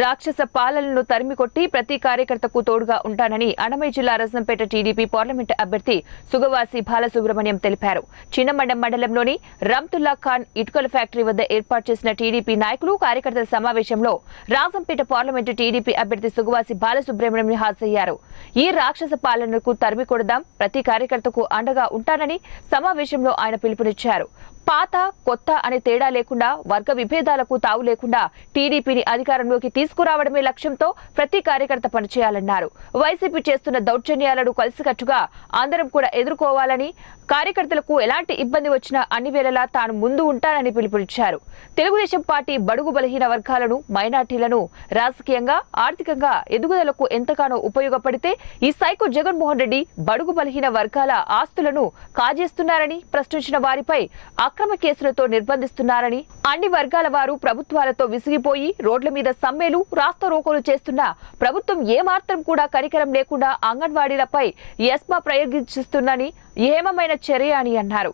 రాక్షస పాలనను తరిమికొట్టి ప్రతి కార్యకర్తకు తోడుగా ఉంటానని అన్నమయ్య జిల్లా రజంపేట టీడీపీ పార్లమెంటు అభ్యర్థి సుగవాసి బాలసుబ్రహ్మణ్యం తెలిపారు. చిన్నమండం మండలంలోని రమ్తుల్లా ఖాన్ ఇటుకల ఫ్యాక్టరీ వద్ద ఏర్పాటు చేసిన టీడీపీ నాయకులు కార్యకర్తల సమావేశంలో రాజంపేట పార్లమెంటు టీడీపీ అభ్యర్థి సుగవాసి బాలసుబ్రహ్మణ్యం హాజరయ్యారు. ఈ రాక్షస పాలనకు తరిమికొడదాం, ప్రతి కార్యకర్తకు అండగా ఉంటానని సమావేశంలో ఆయన పిలుపునిచ్చారు. పాత కొత్త అనే తేడా లేకుండా వర్గ విభేదాలకు తావు లేకుండా టీడీపీని అధికారంలోకి తీసుకురావడమే లక్ష్యంతో ప్రతి కార్యకర్త పనిచేయాలన్నారు. వైసీపీ చేస్తున్న దౌర్జన్యాలను కలిసికట్టుగా అందరం కూడా ఎదుర్కోవాలని, కార్యకర్తలకు ఎలాంటి ఇబ్బంది వచ్చినా అన్ని వేళలా తాను ముందు ఉంటానని పిలుపునిచ్చారు. తెలుగుదేశం పార్టీ బడుగు బలహీన వర్గాలను, మైనార్టీలను రాజకీయంగా, ఆర్థికంగా ఎదుగుదలకు ఎంతగానో ఉపయోగపడితే ఈ సైకో జగన్మోహన్ రెడ్డి బడుగు బలహీన వర్గాల ఆస్తులను కాజేస్తున్నారని ప్రశ్నించిన వారిపై అక్రమ కేసులతో నిర్బంధిస్తున్నారని, అన్ని వర్గాల వారు ప్రభుత్వాలతో విసిగిపోయి రోడ్ల మీద సమ్మెలు, రాస్తారోకోలు చేస్తున్నా ప్రభుత్వం ఏమాత్రం కూడా కనికరం లేకుండా అంగన్వాడీలపై ఎస్మా ప్రయోగిస్తుందని ఏమమైన చర్య అని అన్నారు.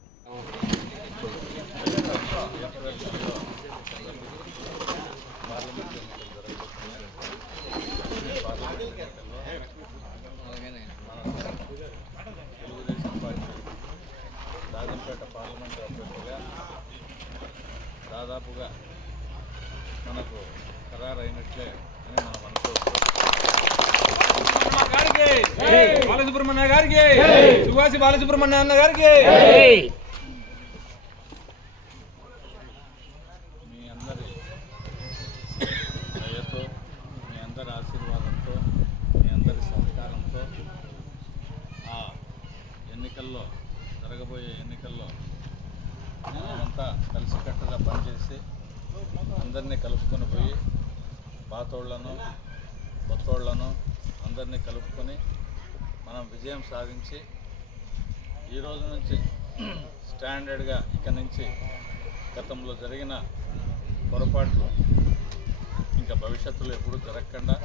రాజంపేట పార్లమెంటు అభ్యర్థిగా దాదాపుగా మనకు ఖరారైనట్లే అని మనం అనుకోవచ్చు. బాలసుబ్రహ్మణ్య గారికి, సుభాసి బాలసుబ్రహ్మణ్య అన్న గారికి, మీ అందరి దయతో, మీ అందరి ఆశీర్వాదంతో, మీ అందరి సహకారంతో ఆ ఎన్నికల్లో, జరగబోయే ఎన్నికల్లో మనమంతా కలిసికట్టుగా పనిచేసి అందరినీ కలుపుకొని పోయి పాతోళ్లను, కొత్తోళ్లను అందరినీ కలుపుకొని మనం విజయం సాధించి ఈరోజు నుంచి స్టాండర్డ్గా ఇక నుంచి గతంలో జరిగిన పొరపాట్లు ఇంకా భవిష్యత్తులో ఎప్పుడూ జరగకుండా